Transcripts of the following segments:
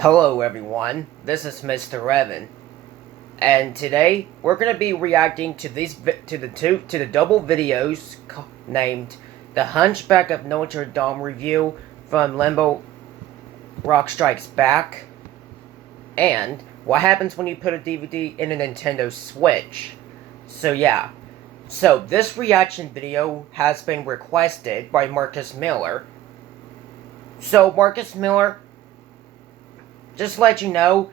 Hello everyone, this is Mr. Evan, and today we're going to be reacting to the double videos named the Hunchback of Notre Dame review from Lamborockstrikesback and what happens when you put a DVD in a Nintendo Switch. So yeah, so this reaction video has been requested by Marcus Miller. So Marcus Miller, just to let you know,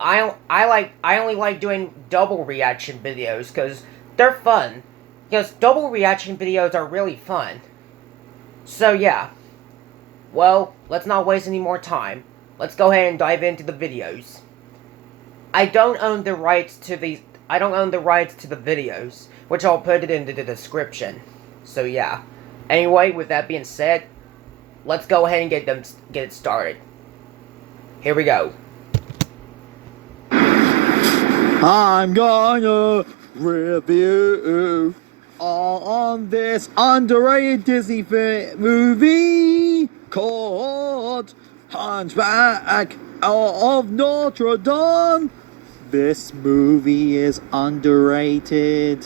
I only like doing double reaction videos because they're fun. Because double reaction videos are really fun. So yeah. Well, let's not waste any more time. Let's go ahead and dive into the videos. I don't own the rights to the videos, which I'll put it into the description. So yeah. Anyway, with that being said, let's go ahead and get it started. Here we go. I'm gonna review on this underrated Disney movie called Hunchback of Notre Dame. This movie is underrated.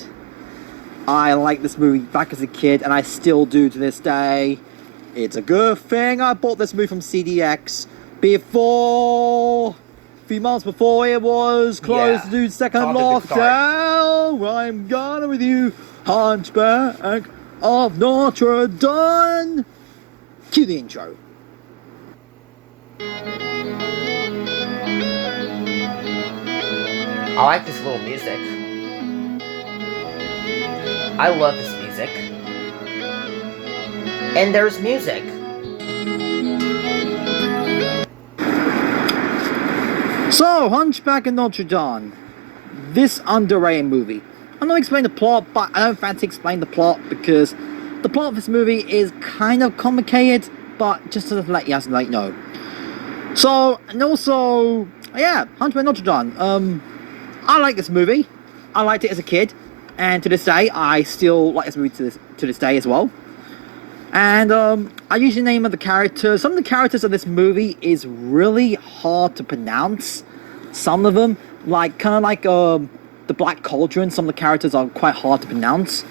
I liked this movie back as a kid, and I still do to this day. It's a good thing I bought this movie from CDX a few months before it was closed to do second lockdown. I'm gonna with you, Hunchback of Notre Dame. Cue the intro. I like this little music. I love this music. And there's music. So, Hunchback of Notre Dame. This underrated movie. I'm not explaining the plot, but I don't fancy explaining the plot because the plot of this movie is kind of complicated, but just to let you guys know. So, and also, yeah, Hunchback of Notre Dame. I like this movie. I liked it as a kid, and to this day, I still like this movie to this day as well. And I usually name the characters. Some of the characters of this movie is really hard to pronounce. Some of them, the Black Cauldron, some of the characters are quite hard to pronounce.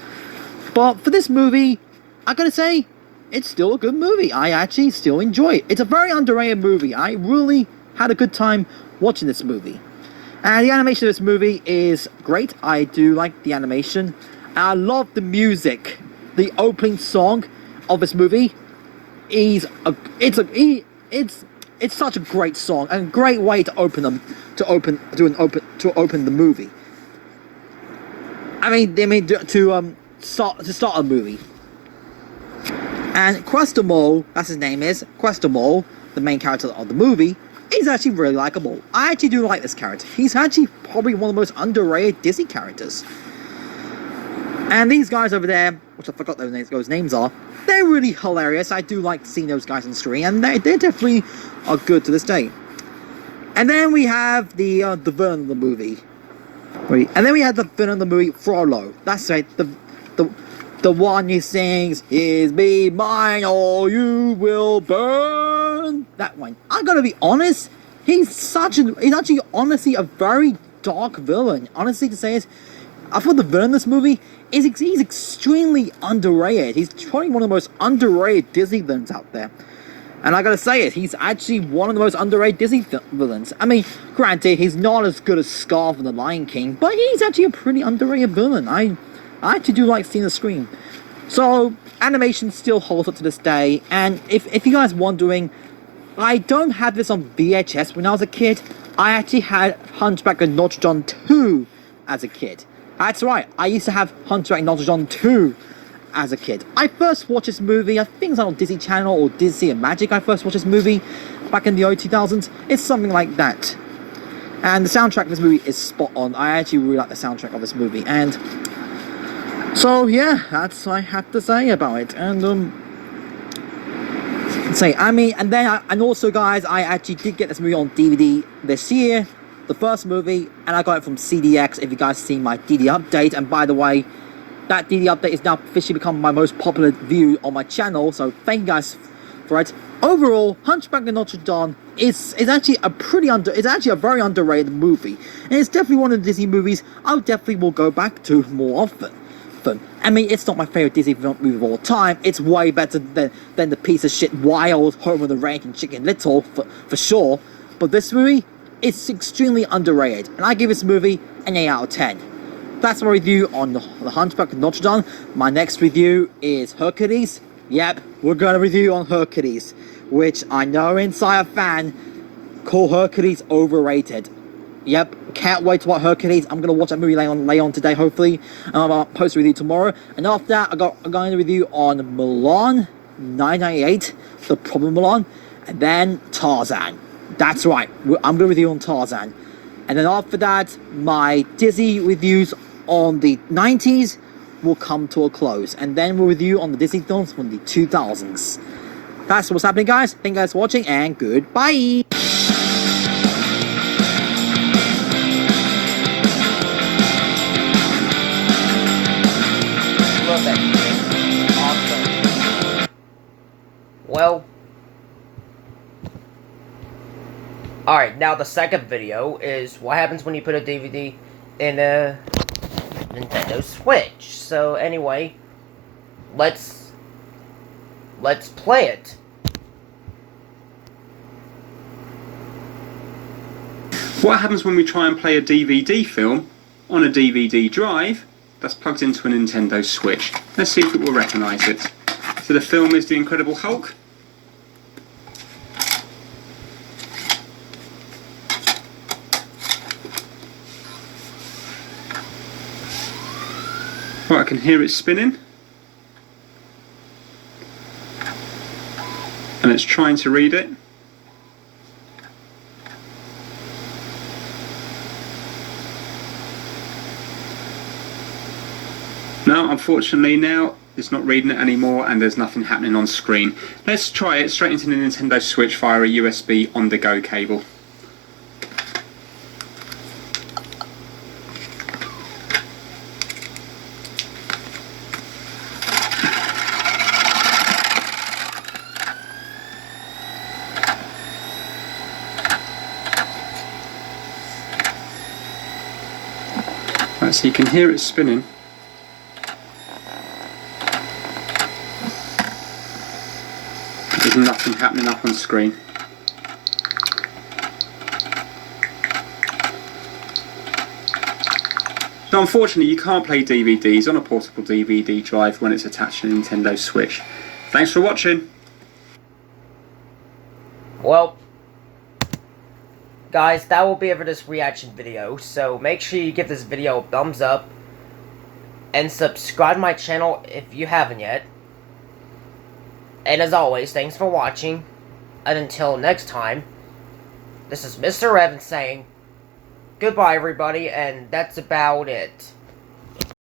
But for this movie, I gotta say, it's still a good movie. I actually still enjoy it. It's a very underrated movie. I really had a good time watching this movie. And the animation of this movie is great. I do like the animation. I love the music. The opening song of this movie it's such a great song and a great way to open the movie. To start a movie. And Questamole, that's his name is Questamole, the main character of the movie, is actually really likable. I actually do like this character. He's actually probably one of the most underrated Disney characters. And these guys over there, which I forgot those names are, they're really hilarious. I do like seeing those guys on screen, and they definitely are good to this day. And then we have the villain of the movie. And then we have the villain of the movie, Frollo. That's right, the one who sings, "Is be mine or you will burn." That one. I'm gonna be honest, he's actually honestly a very dark villain. Honestly, to say it, I thought the villain in this movie he's extremely underrated. He's probably one of the most underrated Disney villains out there. And I gotta say it, he's actually one of the most underrated Disney villains. I mean, granted, he's not as good as Scar from The Lion King, but he's actually a pretty underrated villain. I actually do like seeing the screen. So, animation still holds up to this day. And if you guys wondering, I don't have this on VHS when I was a kid. I actually had Hunchback of Notre Dame 2 as a kid. That's right, I used to have Hunchback of Notre Dame 2 as a kid. I first watched this movie, I think it's on Disney Channel or Disney and Magic. I first watched this movie back in the early 2000s. It's something like that. And the soundtrack of this movie is spot on. I actually really like the soundtrack of this movie. And so yeah, that's what I have to say about it. And and also guys, I actually did get this movie on DVD this year. The first movie, and I got it from CDX if you guys seen my DD update. And by the way, that DD update is now officially become my most popular view on my channel, so thank you guys Right? Overall, Hunchback of Notre Dame is actually a very underrated movie, and it's definitely one of the Disney movies I definitely will go back to more often. I mean, it's not my favorite Disney movie of all time. It's way better than the piece of shit Wild, Home of the Rank, and Chicken Little for sure. But this movie, it's extremely underrated, and I give this movie an 8 out of 10. That's my review on the Hunchback of Notre Dame. My next review is Hercules. Yep, we're going to review on Hercules, which I know Insider fan call Hercules overrated. Yep, can't wait to watch Hercules. I'm going to watch that movie later on today, hopefully. I'll post a review tomorrow. And after that, I'm going to review on Mulan 998, The Problem Mulan, and then Tarzan. That's right, I'm going to review on Tarzan. And then after that, my Disney reviews on the 90s will come to a close. And then we'll review on the Disney films from the 2000s. That's what's happening, guys. Thank you guys for watching, and goodbye! Love that. Awesome. Well. Alright, now the second video is what happens when you put a DVD in a Nintendo Switch. So anyway, let's play it. What happens when we try and play a DVD film on a DVD drive that's plugged into a Nintendo Switch? Let's see if it will recognise it. So the film is The Incredible Hulk. Right, I can hear it spinning. And it's trying to read it. No, unfortunately now it's not reading it anymore and there's nothing happening on screen. Let's try it straight into the Nintendo Switch via a USB on-the-go cable. Right, so you can hear it spinning. There's nothing happening up on screen. So unfortunately you can't play DVDs on a portable DVD drive when it's attached to a Nintendo Switch. Thanks for watching. Well, guys, that will be it for this reaction video. So make sure you give this video a thumbs up and subscribe to my channel if you haven't yet. And as always, thanks for watching. And until next time, this is Mr. Evans saying goodbye, everybody, and that's about it.